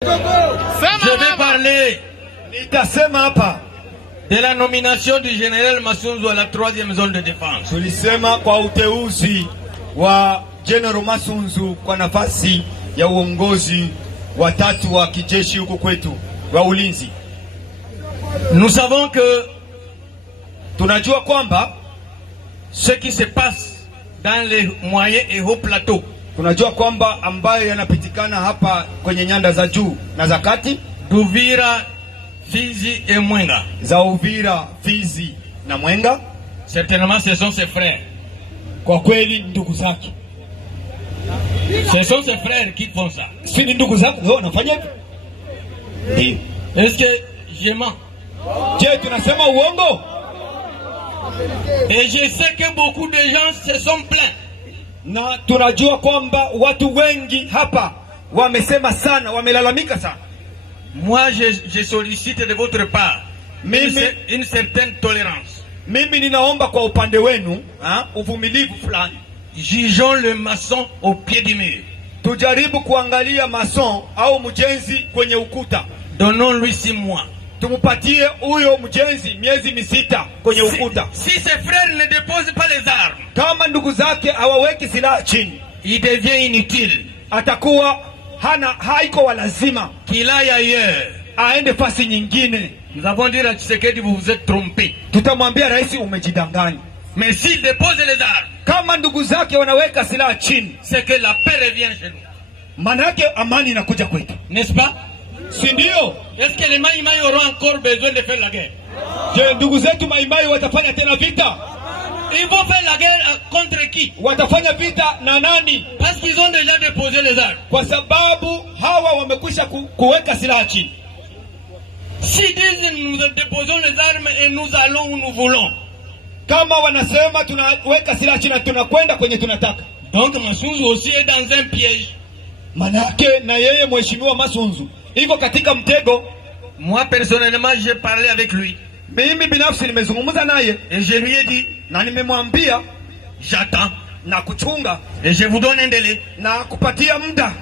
Je vais parler de la nomination du général Masunzu à la 3e zone de défense. Tulisema kwa uteuzi wa General Masunzu kwa nafasi ya uongozi wa tatu wa kijeshi huko kwetu wa ulinzi. Nous savons que tunajua kwamba ce qui se passe dans les moyens et hauts plateaux, tunajua kwamba ambayo yanapitikana hapa kwenye nyanda za juu na za kati, d'Uvira, Fizi et Mwenga. Za Uvira, Fizi na Mwenga, certainement ce sont ses frères. Kwa kweli ndugu zake. Ce sont ses frères qui font ça. Si ni ndugu zake wao wanafanya hivyo? Est-ce que je mens? Je, tunasema uongo? Et je sais que beaucoup de gens se sont plaints. Na tunajua kwamba watu wengi hapa wamesema sana, wamelalamika sana. Moi je sollicite de votre part une certaine tolérance. Mimi ninaomba kwa upande wenu uvumilivu fulani. Jugeons le maçon au pied du mur. Tujaribu kuangalia maçon au mjenzi kwenye ukuta. Donnons-lui 6 mois. Tumupatie huyo mjenzi miezi 6 kwenye ukuta. Si ses frères ne déposent pas les armes, kama ndugu zake hawaweki silaha chini, il devient inutile. Atakuwa haiko wa lazima. Qu'il aille ailleurs. Aende fasi nyingine. Nous avons dit à Tshisekedi, vous vous êtes trompé. Tutamwambia rais umejidanganya. Mais s'il dépose les armes, kama ndugu zake wanaweka silaha chini, c'est que la paix revient chez nous. Manake amani inakuja kwetu. N'est-ce pas? Si ndio? Est-ce que les Maïmaï auront encore besoin de faire la guerre? Je, ndugu zetu Maïmaï watafanya tena vita? Ils vont faire la guerre contre qui? Watafanya vita na nani? Parce qu'ils ont déjà déposé les armes. Kwa sababu hawa wamekwisha kuweka silaha chini. Si disent nous déposons les armes et nous allons où nous voulons. Kama wanasema tunaweka silaha chini tunakwenda kwenye tunataka. Donc Masunzu aussi est dans un piège. Manake na yeye mheshimiwa Masunzu iko katika mtego. Moi personnellement j'ai parlé avec lui. Mimi binafsi nimezungumza naye et je lui ai dit, na nimemwambia j'attends na kuchunga et je vous donne un délai na kupatia muda.